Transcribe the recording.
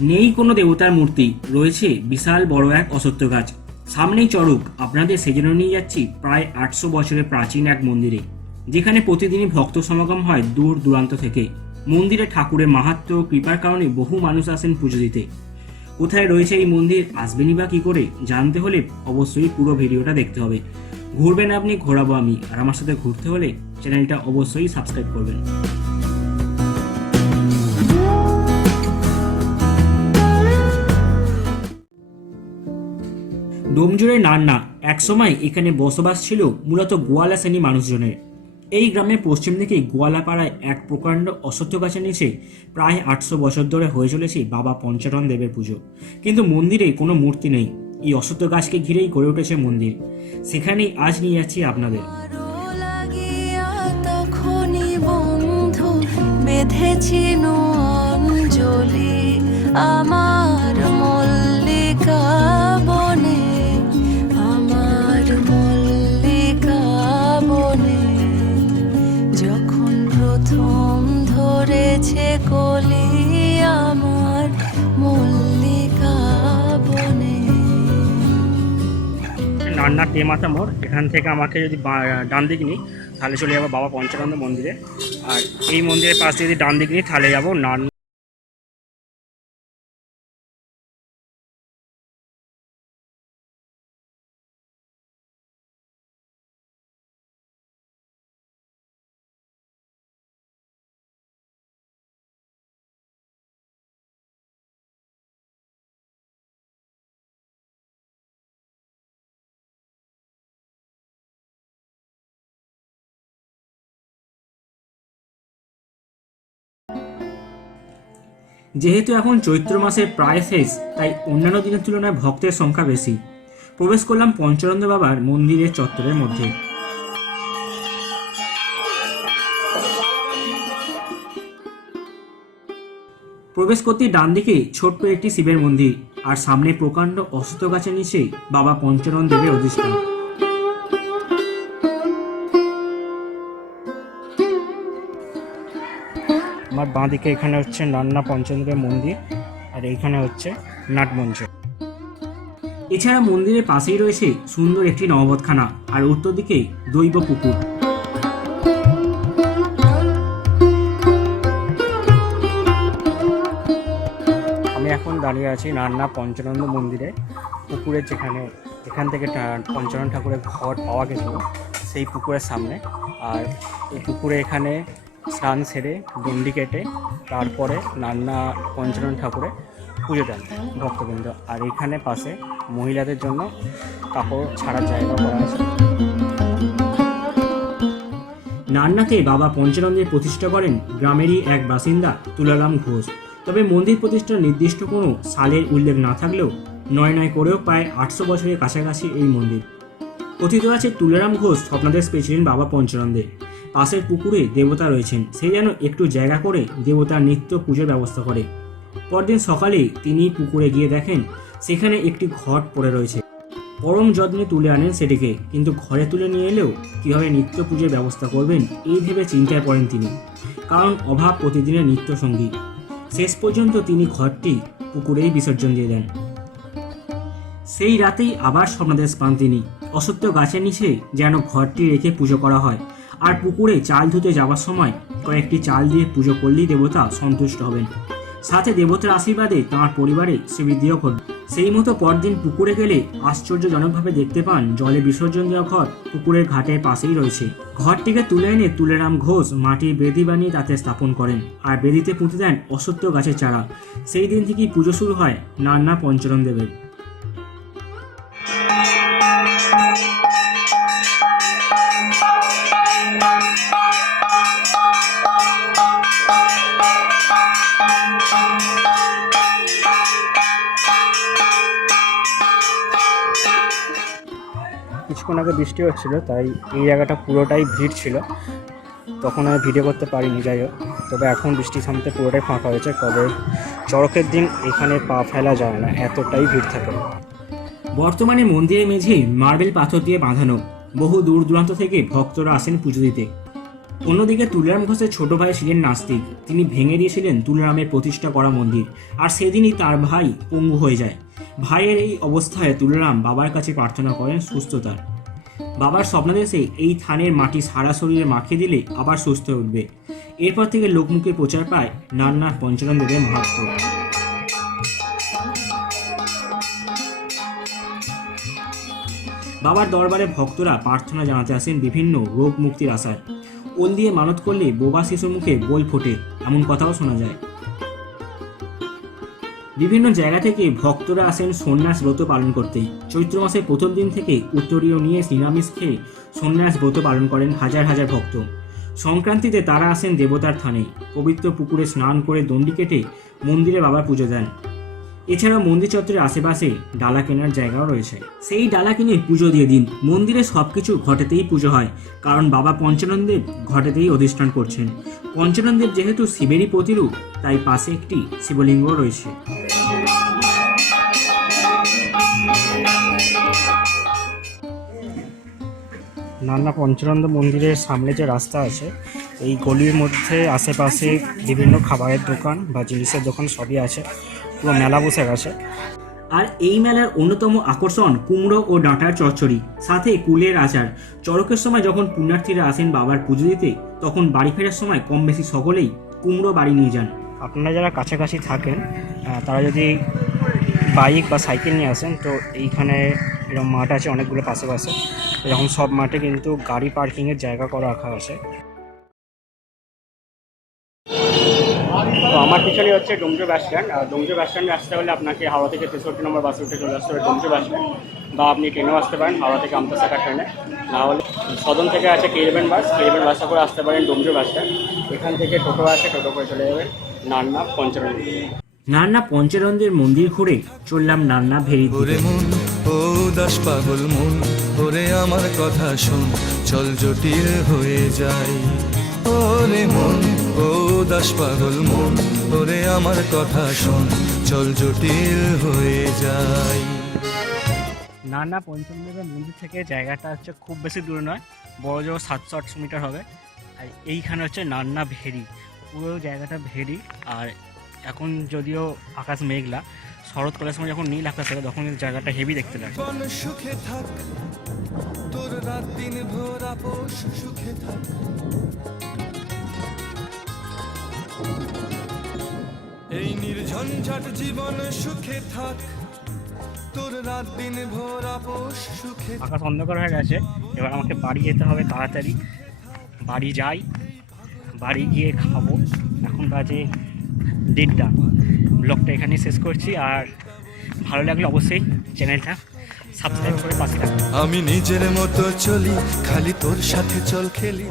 নেই কোনো দেবতার মূর্তি, রয়েছে বিশাল বড় এক অসত্য গাছ। সামনেই চড়ক, আপনাদের সেজন্য নিয়ে যাচ্ছি প্রায় আটশো বছরের প্রাচীন এক মন্দিরে, যেখানে প্রতিদিনই ভক্ত সমাগম হয় দূর দূরান্ত থেকে। মন্দিরে ঠাকুরের মাহাত্ম্য ও কৃপার কারণে বহু মানুষ আসেন পুজো দিতে। কোথায় রয়েছে এই মন্দির, আসবেনই বা কী করে, জানতে হলে অবশ্যই পুরো ভিডিওটা দেখতে হবে। ঘুরবেন আপনি, ঘোরাবো আমি। আর আমার সাথে ঘুরতে হলে চ্যানেলটা অবশ্যই সাবস্ক্রাইব করবেন। ডোমজুড়ে নান্না একসময় এখানে বসবাস ছিল মূলত গোয়ালা শ্রেণি মানুষজনের। এই গ্রামের পশ্চিম দিকে গোয়ালাপাড়ায় এক প্রকাণ্ড অসত্য গাছের নিচে প্রায় আটশো বছর ধরে হয়ে চলেছে বাবা পঞ্চারণ দেবের পুজো। কিন্তু মন্দিরে কোনো মূর্তি নেই। এই অসত্য গাছকে ঘিরেই গড়ে উঠেছে মন্দির। সেখানেই আজ নিয়ে যাচ্ছি আপনাদের। বেঁধেছি আমার নান্না আছে মোড় এখান থেকে আমাকে যদি ডান দিক নিই, তাহলে চলে যাব বাবা পঞ্চানন্দ মন্দিরে। আর এই মন্দিরের পাশে যদি ডান দিক নিই, তাহলে যাব নান যেহেতু এখন চৈত্র মাসের প্রায় শেষ, তাই অন্যান্য দিনের তুলনায় ভক্তের সংখ্যা বেশি। প্রবেশ করলাম পঞ্চানন্দ বাবার মন্দিরের চত্বরের মধ্যে। প্রবেশ করতেই ডান দিকে ছোট্ট একটি শিবের মন্দির, আর সামনে প্রকাণ্ড অসত গাছের নিচে বাবা পঞ্চানন দেবের অধিষ্ঠান। আমার বাঁ দিকে এখানে হচ্ছে নান্না পঞ্চদেবের মন্দির, আর এইখানে হচ্ছে নাটমঞ্চ। এছাড়া মন্দিরের পাশেই রয়েছে সুন্দর একটি নববতখানা আর উত্তর দিকে দৈব পুকুর। আমি এখন দাঁড়িয়ে আছি নান্না পঞ্চানন্দ মন্দিরে। পুকুরের যেখানে, এখান থেকে পঞ্চানন ঠাকুরের ঘর পাওয়া গেছিল, সেই পুকুরের সামনে। আর এই পুকুরে এখানে স্নান সেরে ডন্ডি কেটে তারপরে নান্না পঞ্চানন ঠাকুরে পুজো দেন ভক্তবৃন্দ। আর এখানে পাশে মহিলাদের জন্য কাপড় ছাড়ার জায়গা করা আছে। নান্নাকে বাবা পঞ্চানন্দের প্রতিষ্ঠা করেন গ্রামেরই এক বাসিন্দা তুলারাম ঘোষ। তবে মন্দির প্রতিষ্ঠার নির্দিষ্ট কোনো সালের উল্লেখ না থাকলেও নয় নয় করেও প্রায় আটশো বছরের কাছাকাছি এই মন্দির। কথিত আছে তুলারাম ঘোষ স্বপ্নাদেশ পেয়েছিলেন বাবা পঞ্চানন্দে পাশের পুকুরে দেবতা রয়েছেন। সে যেন একটু জায়গা করে দেবতার নিত্য পুজোর ব্যবস্থা করে। পরদিন সকালে তিনি পুকুরে গিয়ে দেখেন, সেখানে একটি ঘট পড়ে রয়েছে। পরম যত্নে তুলে আনেন সেটিকে, কিন্তু ঘরে তুলে নিয়ে এলেও কীভাবে নিত্য পুজোর ব্যবস্থা করবেন এই ভেবে চিন্তায় পড়েন তিনি। কারণ অভাব প্রতিদিনের নিত্য সঙ্গী। শেষ পর্যন্ত তিনি ঘরটি পুকুরেই বিসর্জন দিয়ে দেন। সেই রাতেই আবার স্বপ্নদেশ পান তিনি। অসত্য গাছের নিচে যেন ঘরটি রেখে পুজো করা হয়। আর পুকুরে চাল ধুতে যাওয়ার সময় কয়েকটি চাল দিয়ে পুজো করলেই দেবতা সন্তুষ্ট হবেন। সাথে দেবতার আশীর্বাদে তাঁর পরিবারে শ্রীবৃদ্ধিও ঘটবে। সেই মতো পরদিন পুকুরে গেলে আশ্চর্যজনকভাবে দেখতে পান জলে বিসর্জন দেওয়া ঘর পুকুরের ঘাটের পাশেই রয়েছে। ঘরটিকে তুলে এনে তুলেরাম ঘোষ মাটির বেদি বানিয়ে তাতে স্থাপন করেন আর বেদিতে পুঁতে দেন অসত্য গাছের চারা। সেই দিন থেকেই পুজো শুরু হয় নান্না পঞ্চরণ দেবের। কিছুক্ষণ আগে বৃষ্টি হচ্ছিল, তাই এই জায়গাটা পুরোটাই ভিড় ছিল। তখন আমি ভিডিও করতে পারিনি, যাই হোক। তবে এখন বৃষ্টি থামতে পুরোটাই ফাঁকা হয়েছে, তবে চড়কের দিন এখানে পা ফেলা যায় না, এতটাই ভিড় থাকে। বর্তমানে মন্দিরের মেঝে মার্বেল পাথর দিয়ে বাঁধানো। বহু দূর দূরান্ত থেকে ভক্তরা আসেন পুজো দিতে। অন্যদিকে তুলারাম ঘোষের ছোট ভাই ছিলেন নাস্তিক। তিনি ভেঙে দিয়েছিলেন তুলারামের প্রতিষ্ঠা করা মন্দির। আর সেদিনই তার ভাই পঙ্গু হয়ে যায়। ভাইয়ের এই অবস্থায় তুলারাম বাবার কাছে প্রার্থনা করেন সুস্থতার। বাবার স্বপ্নদেশে এই থানের মাটি সারা শরীরে মাখিয়ে দিলে আবার সুস্থ উঠবে। এরপর থেকে লোকমুখে প্রচার পায় নান্না পঞ্চানন দেবের মাহাত্ম বাবার দরবারে ভক্তরা প্রার্থনা জানাতে আসেন বিভিন্ন রোগ মুক্তির আশায়। ওল দিয়ে মানত করলে বোবা শিশুর মুখে বই ফোটে, এমন কথাও শোনা যায়। বিভিন্ন জায়গা থেকে ভক্তরা আসেন সন্ন্যাস ব্রত পালন করতে। চৈত্র মাসের প্রথম দিন থেকে উত্তরীয় নিয়ে নিরামিষ খেয়ে সন্ন্যাস ব্রত পালন করেন হাজার হাজার ভক্ত। সংক্রান্তিতে তারা আসেন দেবতার থানে। পবিত্র পুকুরে স্নান করে দণ্ডি কেটে মন্দিরে বাবার পুজো দেন। এছাড়া মন্দির চত্বরের আশেপাশে ডালা কেনার জায়গাও রয়েছে। সেই ডালা কিনে পুজো দিয়ে দিন। মন্দিরে সব কিছু ঘটেতেই পুজো হয়, কারণ বাবা পঞ্চানন্দেব ঘটেতেই অধিষ্ঠান করছেন। পঞ্চানন্দেব যেহেতু শিবেরই প্রতিরূপ, তাই পাশে একটি শিবলিঙ্গ রয়েছে। নানা পঞ্চানন্দ মন্দিরের সামনে যে রাস্তা আছে, এই গলির মধ্যে আশেপাশে বিভিন্ন খাবারের দোকান বা জিনিসের দোকান সবই আছে। পুরো মেলা বসে গেছে। আর এই মেলার অন্যতম আকর্ষণ কুমড়ো ও ডাঁটার চচ্চড়ি সাথে কুলের আচার। চড়কের সময় যখন পুণ্যার্থীরা আসেন বাবার পুজো দিতে তখন বাড়ি ফেরার সময় কম বেশি সকলেই কুমড়ো বাড়ি নিয়ে যান। আপনারা যারা কাছাকাছি থাকেন তারা যদি বাইক বা সাইকেল নিয়ে আসেন তো এইখানে এরকম মাঠ আছে অনেকগুলো পাশে পাশে। এরকম সব মাঠে কিন্তু গাড়ি পার্কিংয়ের জায়গা করা রাখা আছে। আমার পিছনে হচ্ছে ডোমজো বাস স্ট্যান্ড। আর ডোমজো বাস স্ট্যান্ডে আসতে হলে আপনাকে হাওড়া থেকে তেষট্টি নম্বর বাসে উঠে চলে আসতে হবে ডোমজো বাস স্ট্যান্ড। বা আপনি ট্রেনেও আসতে পারেন হাওড়া থেকে আমতাসাকা ট্রেনে। না হলে সদন থেকে আছে কেরবেন বাস কেরবেন বাসে করে আসতে পারেন ডোমজো বাস স্ট্যান্ড। এখান থেকে টোটো আছে টোটো করে চলে যাবেন নান্না পঞ্চরণ। নান্না পঞ্চরন্দের মন্দির ঘুরে চললাম নান্না ভেরি ওরে মন ও দাস পাগল মন ওরে আমার কথা শোন চল জটিল হয়ে যাই। ওরে মন ও দাস পাগল মন ওরে আমার কথা শোন চল জটিল হয়ে যাই। না নানা পঞ্চমদেবের মন্দির থেকে জায়গাটা হচ্ছে খুব বেশি দূরে নয় বড় জোর সাতশো আটশো মিটার হবে। আর এইখানে হচ্ছে নান্না ভেরি পুরো জায়গাটা ভেরি। আর এখন যদিও আকাশ মেঘলা শরৎকালের সময় যখন নীল আকাশ থাকে তখন জায়গাটা হেভি দেখতে লাগে। সুখে থাক তোর রাত দিন ভোর আপোষ সুখে থাক। নির্ঝঞ্ঝাট জীবন সুখে থাক। তোর রাত দিন ভোর আপোষ সুখে। আকাশ অন্ধকার হয়ে গেছে এবার আমাকে বাড়ি যেতে হবে তাড়াতাড়ি। বাড়ি যাই বাড়ি গিয়ে খাব। এখন বাজে দেড়টা। ব্লগটা এখানেই শেষ করছি আর ভালো লাগলে অবশ্যই চ্যানেলটা সাবস্ক্রাইব করে পাশে থাকবে আমি নিজের মতো চলি খালি তোর সাথে চল খেলি।